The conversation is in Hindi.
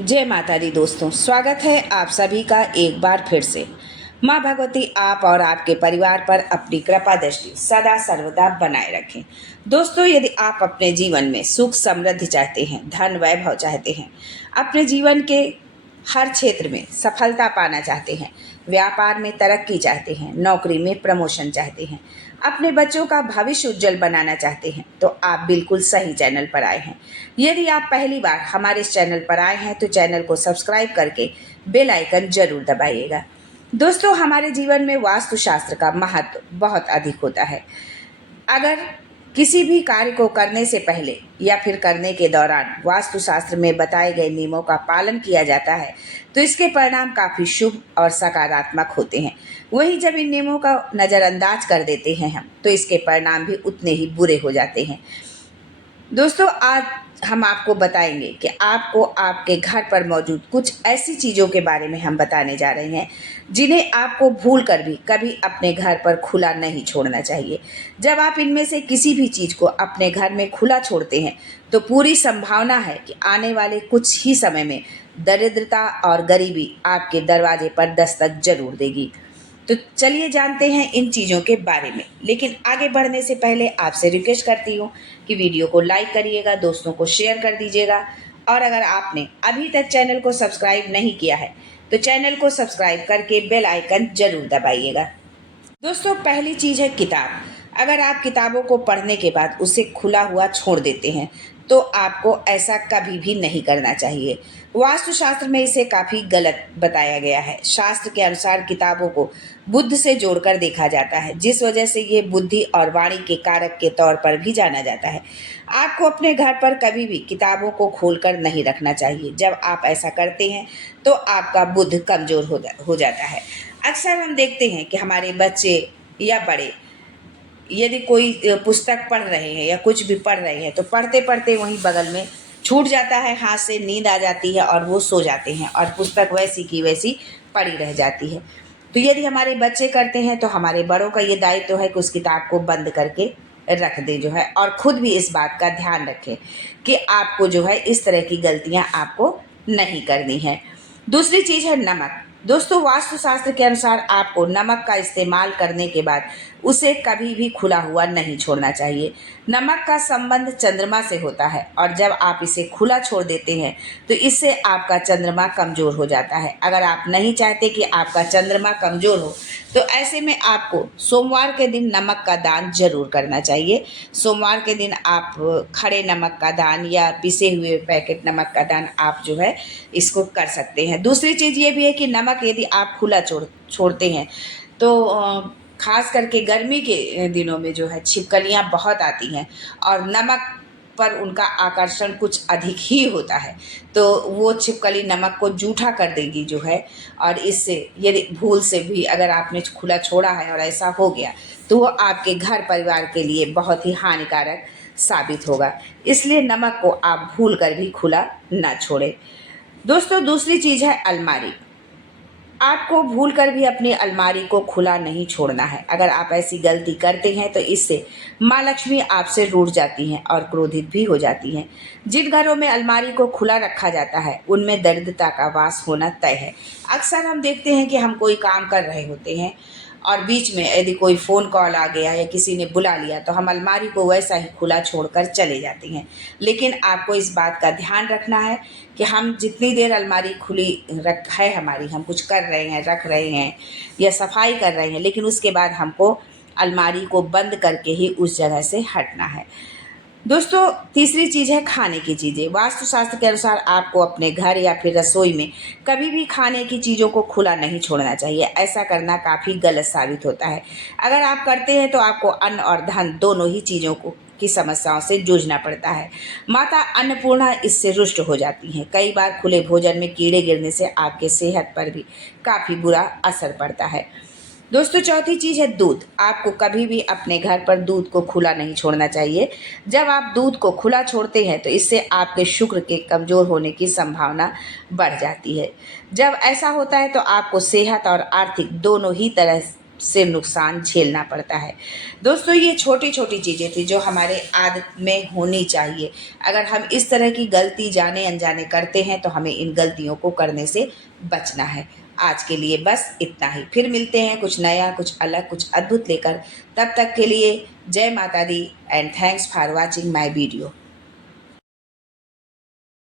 जय माता दी दोस्तों, स्वागत है आप सभी का एक बार फिर से। माँ भगवती आप और आपके परिवार पर अपनी कृपा दृष्टि सदा सर्वदा बनाए रखें। दोस्तों, यदि आप अपने जीवन में सुख समृद्धि चाहते हैं, धन वैभव चाहते हैं, अपने जीवन के हर क्षेत्र में सफलता पाना चाहते हैं, व्यापार में तरक्की चाहते हैं, नौकरी में प्रमोशन चाहते हैं, अपने बच्चों का भविष्य उज्जवल बनाना चाहते हैं, तो आप बिल्कुल सही चैनल पर आए हैं। यदि आप पहली बार हमारे इस चैनल पर आए हैं तो चैनल को सब्सक्राइब करके बेल आइकन जरूर दबाइएगा। दोस्तों, हमारे जीवन में वास्तुशास्त्र का महत्व बहुत अधिक होता है। अगर किसी भी कार्य को करने से पहले या फिर करने के दौरान वास्तुशास्त्र में बताए गए नियमों का पालन किया जाता है तो इसके परिणाम काफ़ी शुभ और सकारात्मक होते हैं। वहीं जब इन नियमों का नज़रअंदाज कर देते हैं हम, तो इसके परिणाम भी उतने ही बुरे हो जाते हैं। दोस्तों, आज हम आपको बताएंगे कि आपको आपके घर पर मौजूद कुछ ऐसी चीज़ों के बारे में हम बताने जा रहे हैं जिन्हें आपको भूल कर भी कभी अपने घर पर खुला नहीं छोड़ना चाहिए। जब आप इनमें से किसी भी चीज़ को अपने घर में खुला छोड़ते हैं तो पूरी संभावना है कि आने वाले कुछ ही समय में दरिद्रता और गरीबी आपके दरवाजे पर दस्तक जरूर देगी। तो चलिए जानते हैं इन चीज़ों के बारे में। लेकिन आगे बढ़ने से पहले आपसे रिक्वेस्ट करती हूँ कि वीडियो को लाइक करिएगा, दोस्तों को शेयर कर दीजिएगा, और अगर आपने अभी तक चैनल को सब्सक्राइब नहीं किया है तो चैनल को सब्सक्राइब करके बेल आइकन जरूर दबाइएगा। दोस्तों, पहली चीज़ है किताब। अगर आप किताबों को पढ़ने के बाद उसे खुला हुआ छोड़ देते हैं तो आपको ऐसा कभी भी नहीं करना चाहिए। वास्तुशास्त्र में इसे काफ़ी गलत बताया गया है। शास्त्र के अनुसार किताबों को बुद्ध से जोड़कर देखा जाता है, जिस वजह से ये बुद्धि और वाणी के कारक के तौर पर भी जाना जाता है। आपको अपने घर पर कभी भी किताबों को खोलकर नहीं रखना चाहिए। जब आप ऐसा करते हैं तो आपका बुद्ध कमज़ोर हो जाता है। अक्सर हम देखते हैं कि हमारे बच्चे या बड़े यदि कोई पुस्तक पढ़ रहे हैं या कुछ भी पढ़ रहे हैं तो पढ़ते पढ़ते वहीं बगल में छूट जाता है, हाथ से नींद आ जाती है और वो सो जाते हैं और पुस्तक वैसी की वैसी पड़ी रह जाती है। तो यदि हमारे बच्चे करते हैं तो हमारे बड़ों का ये दायित्व है कि उस किताब को बंद करके रख दें जो है, और ख़ुद भी इस बात का ध्यान रखें कि आपको जो है इस तरह की गलतियाँ आपको नहीं करनी है। दूसरी चीज़ है नमक। दोस्तों, वास्तुशास्त्र के अनुसार आपको नमक का इस्तेमाल करने के बाद उसे कभी भी खुला हुआ नहीं छोड़ना चाहिए। नमक का संबंध चंद्रमा से होता है और जब आप इसे खुला छोड़ देते हैं तो इससे आपका चंद्रमा कमज़ोर हो जाता है। अगर आप नहीं चाहते कि आपका चंद्रमा कमज़ोर हो तो ऐसे में आपको सोमवार के दिन नमक का दान जरूर करना चाहिए। सोमवार के दिन आप खड़े नमक का दान या पिसे हुए पैकेट नमक का दान आप जो है इसको कर सकते हैं। दूसरी चीज़ ये भी है कि नमक यदि आप खुला छोड़ते हैं तो खास करके गर्मी के दिनों में जो है छिपकलियाँ बहुत आती हैं और नमक पर उनका आकर्षण कुछ अधिक ही होता है, तो वो छिपकली नमक को जूठा कर देगी जो है। और इससे यदि भूल से भी अगर आपने खुला छोड़ा है और ऐसा हो गया तो वो आपके घर परिवार के लिए बहुत ही हानिकारक साबित होगा। इसलिए नमक को आप भूल कर भी खुला ना छोड़ें। दोस्तों, दूसरी चीज़ है अलमारी। आपको भूल कर भी अपनी अलमारी को खुला नहीं छोड़ना है। अगर आप ऐसी गलती करते हैं तो इससे माँ लक्ष्मी आपसे रूठ जाती हैं और क्रोधित भी हो जाती हैं। जिन घरों में अलमारी को खुला रखा जाता है उनमें दरिद्रता का वास होना तय है। अक्सर हम देखते हैं कि हम कोई काम कर रहे होते हैं और बीच में यदि कोई फ़ोन कॉल आ गया या किसी ने बुला लिया तो हम अलमारी को वैसा ही खुला छोड़कर चले जाते हैं। लेकिन आपको इस बात का ध्यान रखना है कि हम जितनी देर अलमारी खुली है हमारी, हम कुछ कर रहे हैं, रख रहे हैं या सफाई कर रहे हैं, लेकिन उसके बाद हमको अलमारी को बंद करके ही उस जगह से हटना है। दोस्तों, तीसरी चीज़ है खाने की चीज़ें। वास्तुशास्त्र के अनुसार आपको अपने घर या फिर रसोई में कभी भी खाने की चीज़ों को खुला नहीं छोड़ना चाहिए। ऐसा करना काफ़ी गलत साबित होता है। अगर आप करते हैं तो आपको अन्न और धन दोनों ही चीज़ों की समस्याओं से जूझना पड़ता है। माता अन्नपूर्णा इससे रुष्ट हो जाती हैं। कई बार खुले भोजन में कीड़े गिरने से आपके सेहत पर भी काफ़ी बुरा असर पड़ता है। दोस्तों, चौथी चीज़ है दूध। आपको कभी भी अपने घर पर दूध को खुला नहीं छोड़ना चाहिए। जब आप दूध को खुला छोड़ते हैं तो इससे आपके शुक्र के कमज़ोर होने की संभावना बढ़ जाती है। जब ऐसा होता है तो आपको सेहत और आर्थिक दोनों ही तरह से नुकसान झेलना पड़ता है। दोस्तों, ये छोटी छोटी चीज़ें थी जो हमारे आदत में होनी चाहिए। अगर हम इस तरह की गलती जाने अनजाने करते हैं तो हमें इन गलतियों को करने से बचना है। आज के लिए बस इतना ही। फिर मिलते हैं कुछ नया, कुछ अलग, कुछ अद्भुत लेकर। तब तक के लिए जय माता दी and thanks for watching my video.